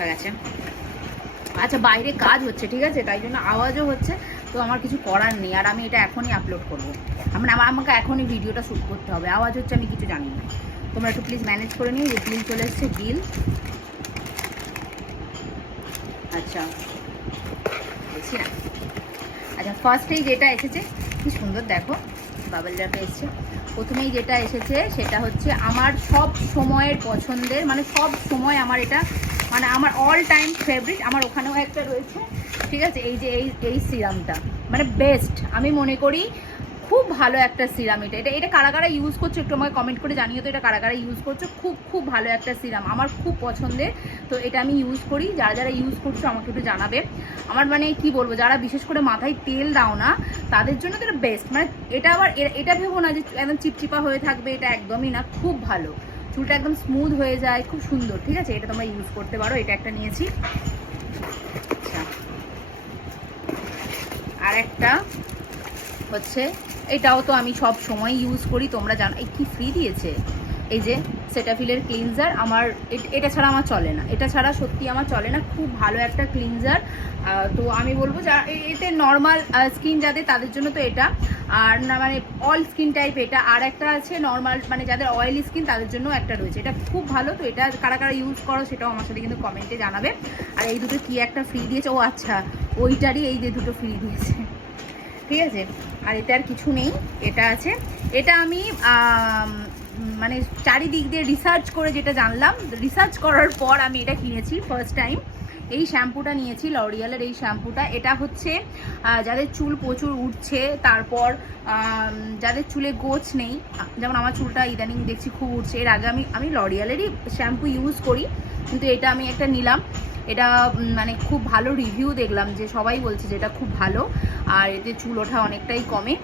দেখা গেছে। আচ্ছা, বাইরে কাজ হচ্ছে, ঠিক আছে, তাই জন্য আওয়াজও হচ্ছে, তো আমার কিছু করার নেই। আর আমি এটা এখনই আপলোড করবো, আমাকে এখনই ভিডিওটা শ্যুট করতে হবে। আওয়াজ হচ্ছে, আমি কিছু জানি না, তোমরা একটু প্লিজ ম্যানেজ করে নিও। যে বিল চলে এসছে, বিল। আচ্ছা, দেখছি না। আচ্ছা, ফার্স্টেই যেটা এসেছে, কি সুন্দর দেখো, বাবল র্যাপে এসছে। প্রথমেই যেটা এসেছে সেটা হচ্ছে আমার সব সময়ের পছন্দের, মানে সব সময় আমার এটা, মানে আমার অল টাইম ফেভারিট। আমার ওখানেও একটা রয়েছে, ঠিক আছে। এই যে এই সিরামটা মানে বেস্ট, আমি মনে করি খুব ভালো একটা সিরাম। এটা কারা কারা ইউজ করছো একটু আমাকে কমেন্ট করে জানিও তো, এটা কারা কারা ইউজ করছো। খুব ভালো একটা সিরাম, আমার খুব পছন্দের। তো এটা আমি ইউজ করি, যারা যারা ইউজ করছো আমাকে একটু জানাবে। আমার মানে কি বলবো, যারা বিশেষ করে মাথায় তেল দাও না তাদের জন্য তো এটা বেস্ট। মানে এটা আবার এটা ভেবো না যে একদম চিপচিপা হয়ে থাকবে, এটা একদমই না, খুব ভালো। চুলটা একদম স্মুথ হয়ে যায়, খুব সুন্দর, ঠিক আছে। এটা তোমরা ইউজ করতে পারো। এটা একটা নিয়েছি। আচ্ছা, আর একটা হচ্ছে, এটাও তো আমি সব সময় ইউজ করি, তোমরা জানো। এই কি ফ্রি দিয়েছে, এই যে সেটাফিলের ক্লিনজার। আমার এটা ছাড়া আমার চলে না, এটা ছাড়া সত্যি আমার চলে না। খুব ভালো একটা ক্লিনজার। তো আমি বলবো যারা এতে নর্মাল স্কিন যাদের, তাদের জন্য তো এটা। আর না মানে অল স্কিন টাইপ এটা। আর একটা আছে নর্মাল, মানে যাদের অয়েলি স্কিন তাদের জন্য একটা রয়েছে। এটা খুব ভালো। তো এটা কারা কারা ইউজ করো সেটাও আমার সাথে কিন্তু কমেন্টে জানাবে। আর এই দুটো কি একটা ফ্রি দিয়েছে, ও আচ্ছা ওইটারই এই যে দুটো ফ্রি দিয়েছে, ঠিক আছে। আর এটা আর কিছু নেই, এটা আছে। এটা আমি মানে চারিদিক দিয়ে রিসার্চ করে যেটা জানলাম, রিসার্চ করার পর আমি এটা কিনেছি ফার্স্ট টাইম। এই শ্যাম্পুটা নিয়েছি, লরিয়ালের এই শ্যাম্পুটা। এটা হচ্ছে যাদের চুল প্রচুর উঠছে, তারপর যাদের চুলে গোছ নেই, যেমন আমার চুলটা ইদানিং দেখছি খুব উঠছে। এর আগে আমি লরিয়ালেরই শ্যাম্পু ইউজ করি, কিন্তু এটা আমি একটা নিলাম। এটা মানে খুব ভালো রিভিউ দেখলাম, যে সবাই বলছে যে এটা খুব ভালো, আর এতে চুল ওঠা অনেকটাই কমে।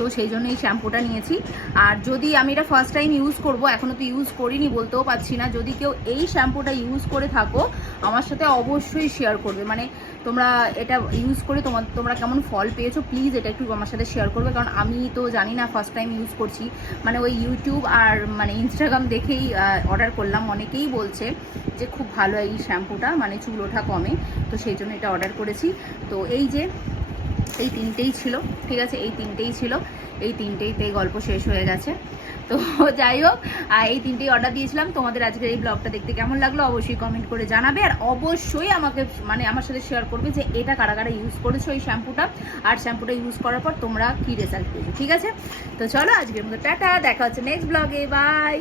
তো সেই জন্য এই শ্যাম্পুটা নিয়েছি। আর যদি আমি এটা ফার্স্ট টাইম ইউজ করব, এখনও তো ইউজ করিনি, বলতেও পারছি না। যদি কেউ এই শ্যাম্পুটা ইউজ করে থাকো আমার সাথে অবশ্যই শেয়ার করবে। মানে তোমরা এটা ইউজ করে তোমরা কেমন ফল পেয়েছো, প্লিজ এটা একটু আমার সাথে শেয়ার করবে। কারণ আমি তো জানি না, ফার্স্ট টাইম ইউজ করছি। মানে ওই ইউটিউব আর মানে ইনস্টাগ্রাম দেখেই অর্ডার করলাম। অনেকেই বলছে যে খুব ভালো এই শ্যাম্পুটা, মানে চুল ওঠা কমে। তো সেই জন্য এটা অর্ডার করেছি। তো এই যে এই তিনটেই ছিল, ঠিক আছে, এই তিনটেই ছিল। এই তিনটেইতেই গল্প শেষ হয়ে গেছে। তো যাই হোক, এই তিনটেই অর্ডার দিয়েছিলাম। তোমাদের আজকের এই ব্লগটা দেখতে কেমন লাগলো অবশ্যই কমেন্ট করে জানাবে। আর অবশ্যই আমাকে মানে আমার সাথে শেয়ার করবে যে এটা কারা কারা ইউজ করেছো এই শ্যাম্পুটা, আর শ্যাম্পুটা ইউজ করার পর তোমরা কী রেজাল্ট পেয়েছো, ঠিক আছে। তো চলো আজকের মতো টাটা, দেখা হচ্ছে নেক্সট ব্লগে, বাই।